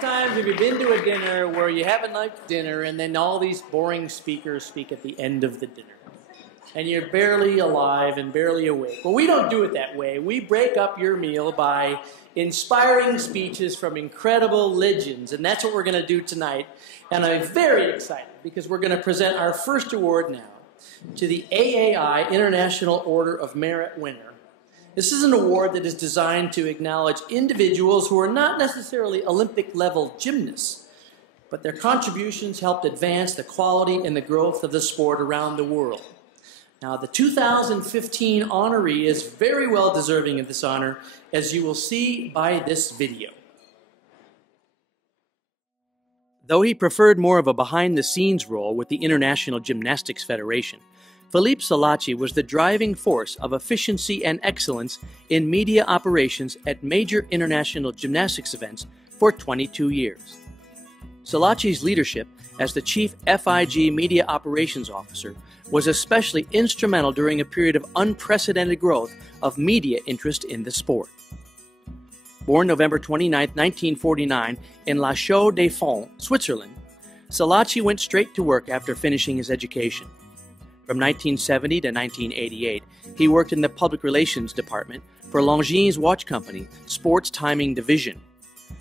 times have you been to a dinner where you have a nice dinner and then all these boring speakers speak at the end of the dinner? And you're barely alive and barely awake. Well, we don't do it that way. We break up your meal by inspiring speeches from incredible legends, and that's what we're going to do tonight. And I'm very excited because we're going to present our first award now to the AAI International Order of Merit winner. This is an award that is designed to acknowledge individuals who are not necessarily Olympic-level gymnasts, but their contributions helped advance the quality and the growth of the sport around the world. Now, the 2015 honoree is very well deserving of this honor, as you will see by this video. Though he preferred more of a behind-the-scenes role with the International Gymnastics Federation, Philippe Silacci was the driving force of efficiency and excellence in media operations at major international gymnastics events for 22 years. Silacci's leadership as the Chief FIG Media Operations Officer was especially instrumental during a period of unprecedented growth of media interest in the sport. Born November 29, 1949 in La Chaux-de-Fonds, Switzerland, Silacci went straight to work after finishing his education. From 1970 to 1988, he worked in the Public Relations Department for Longines Watch Company, Sports Timing Division.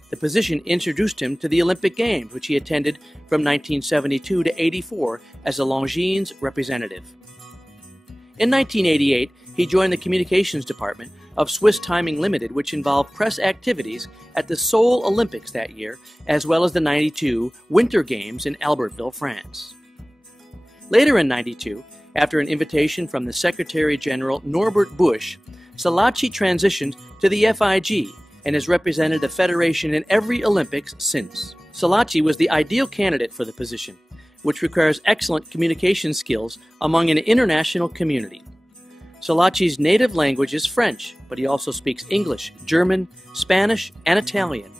The position introduced him to the Olympic Games, which he attended from 1972 to 84 as a Longines representative. In 1988, he joined the Communications Department of Swiss Timing Limited, which involved press activities at the Seoul Olympics that year, as well as the 92 Winter Games in Albertville, France. Later in 92, after an invitation from the Secretary General Norbert Busch, Silacci transitioned to the FIG and has represented the Federation in every Olympics since. Silacci was the ideal candidate for the position, which requires excellent communication skills among an international community. Silacci's native language is French, but he also speaks English, German, Spanish, and Italian.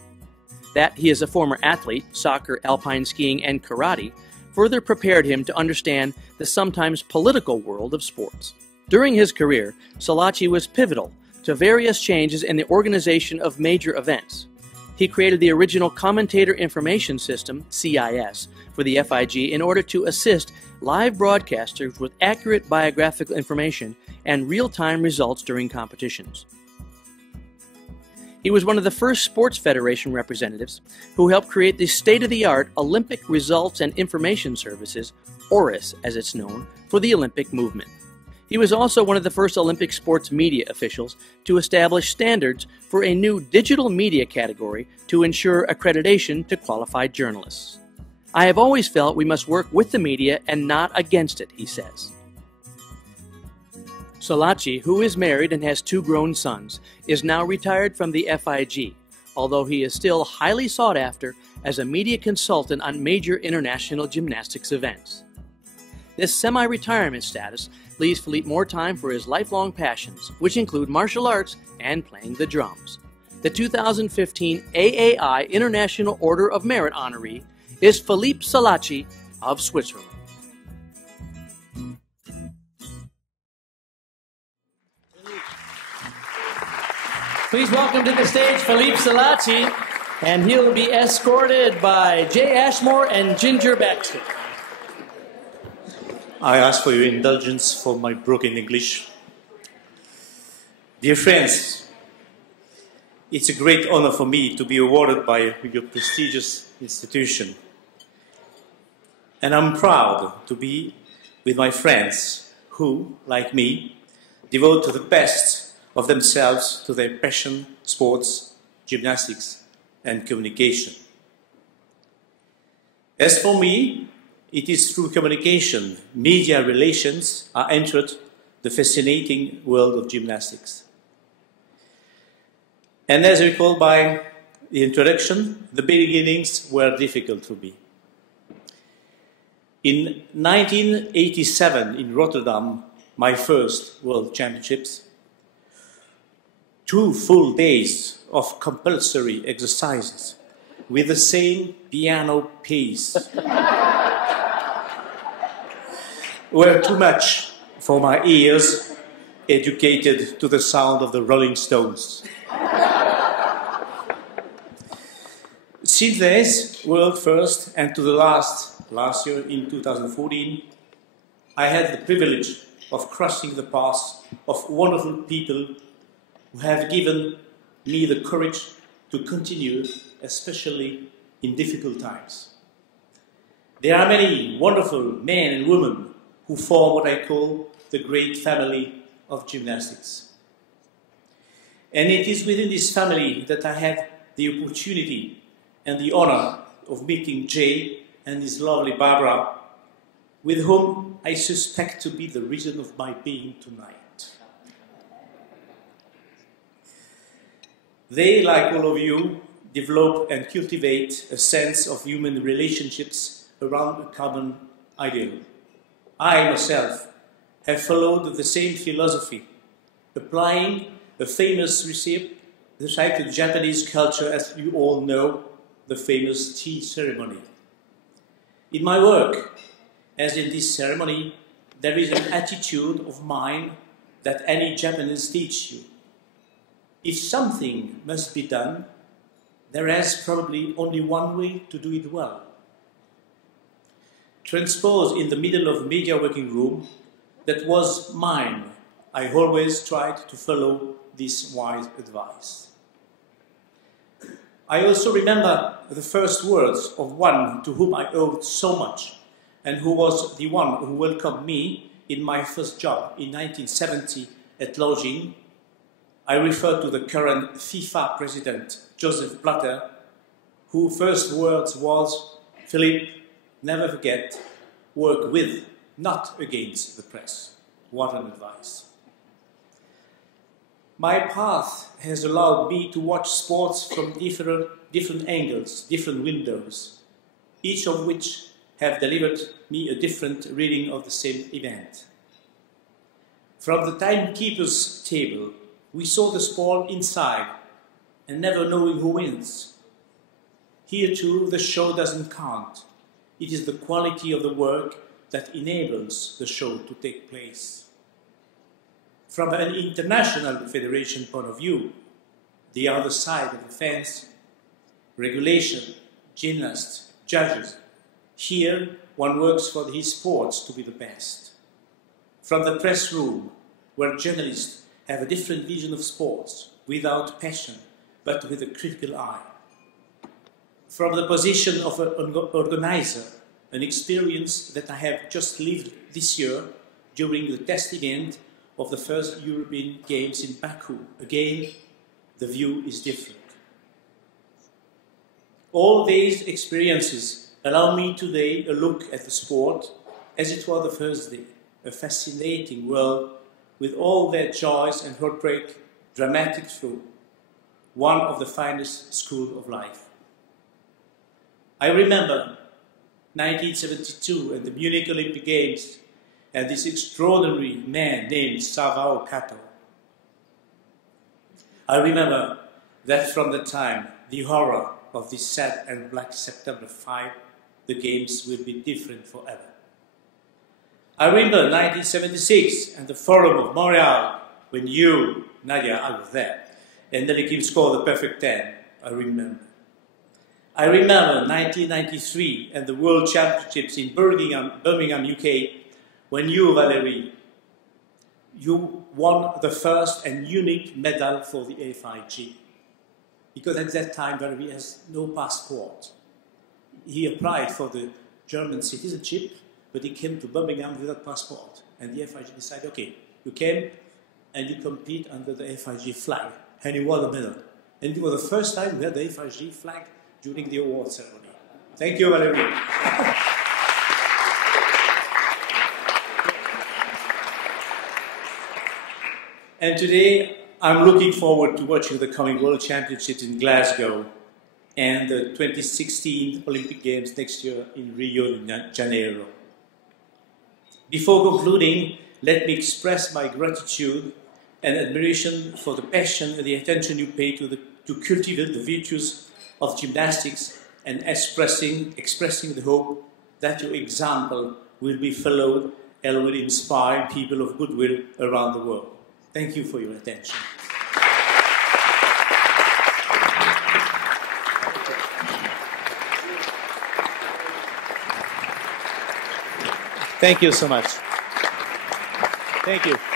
That he is a former athlete, soccer, alpine skiing, and karate, further prepared him to understand the sometimes political world of sports. During his career, Silacci was pivotal to various changes in the organization of major events. He created the original Commentator Information System, CIS, for the FIG in order to assist live broadcasters with accurate biographical information and real-time results during competitions. He was one of the first Sports Federation representatives who helped create the state-of-the-art Olympic Results and Information Services, ORIS as it's known, for the Olympic movement. He was also one of the first Olympic sports media officials to establish standards for a new digital media category to ensure accreditation to qualified journalists. I have always felt we must work with the media and not against it, he says. Silacci, who is married and has 2 grown sons, is now retired from the FIG, although he is still highly sought after as a media consultant on major international gymnastics events. This semi-retirement status leaves Philippe more time for his lifelong passions, which include martial arts and playing the drums. The 2015 AAI International Order of Merit honoree is Philippe Silacci of Switzerland. Please welcome to the stage Philippe Silacci, and he'll be escorted by Jay Ashmore and Ginger Baxter. I ask for your indulgence for my broken English. Dear friends, it's a great honor for me to be awarded by your prestigious institution. And I'm proud to be with my friends who, like me, devote to the best of themselves to their passion, sports, gymnastics, and communication. As for me, it is through communication, media relations, I entered the fascinating world of gymnastics. And as recalled by the introduction, the beginnings were difficult for me. In 1987 in Rotterdam, my first World Championships, 2 full days of compulsory exercises with the same piano piece were too much for my ears, educated to the sound of the Rolling Stones. Since this world first and to the last year in 2014, I had the privilege of crossing the paths of wonderful people who have given me the courage to continue, especially in difficult times. There are many wonderful men and women who form what I call the great family of gymnastics. And it is within this family that I had the opportunity and the honor of meeting Jay and his lovely Barbara, with whom I suspect to be the reason of my being tonight. They, like all of you, develop and cultivate a sense of human relationships around a common ideal. I myself have followed the same philosophy, applying a famous recipe to Japanese culture, as you all know, the famous tea ceremony. In my work, as in this ceremony, there is an attitude of mind that any Japanese teach you. If something must be done, there is probably only one way to do it well. Transposed in the middle of a media working room, that was mine. I always tried to follow this wise advice. I also remember the first words of one to whom I owed so much, and who was the one who welcomed me in my first job in 1970 at Login. I refer to the current FIFA president, Joseph Blatter, whose first words was, "Philippe, never forget, work with, not against the press." What an advice. My path has allowed me to watch sports from different angles, different windows, each of which have delivered me a different reading of the same event. From the timekeeper's table, we saw the sport inside and never knowing who wins. Here too, the show doesn't count. It is the quality of the work that enables the show to take place. From an international federation point of view, the other side of the fence, regulation, gymnasts, judges. Here, one works for his sports to be the best. From the press room, where journalists have a different vision of sports, without passion, but with a critical eye. From the position of an organizer, an experience that I have just lived this year during the test event of the first European Games in Baku. Again, the view is different. All these experiences allow me today a look at the sport as it was the first day, a fascinating world with all their joys and heartbreak, dramatic through, one of the finest schools of life. I remember 1972 and the Munich Olympic Games and this extraordinary man named Savao Kato. I remember that from the time, the horror of this sad and black September 5, the Games will be different forever. I remember 1976 and the Forum of Montreal, when you, Nadia, I was there, and then Kim scored the perfect 10, I remember. I remember 1993 and the World Championships in Birmingham, UK, when you, Valerie, you won the first and unique medal for the FIG. Because at that time, Valerie has no passport. He applied for the German citizenship, but he came to Birmingham without passport. And the FIG decided, okay, you came and you compete under the FIG flag. And he won the medal. And it was the first time we had the FIG flag during the award ceremony. Thank you, Valerie. And today, I'm looking forward to watching the coming World Championships in Glasgow and the 2016 Olympic Games next year in Rio de Janeiro. Before concluding, let me express my gratitude and admiration for the passion and the attention you pay to cultivate the virtues of gymnastics and expressing the hope that your example will be followed and will inspire people of goodwill around the world. Thank you for your attention. Thank you so much. Thank you.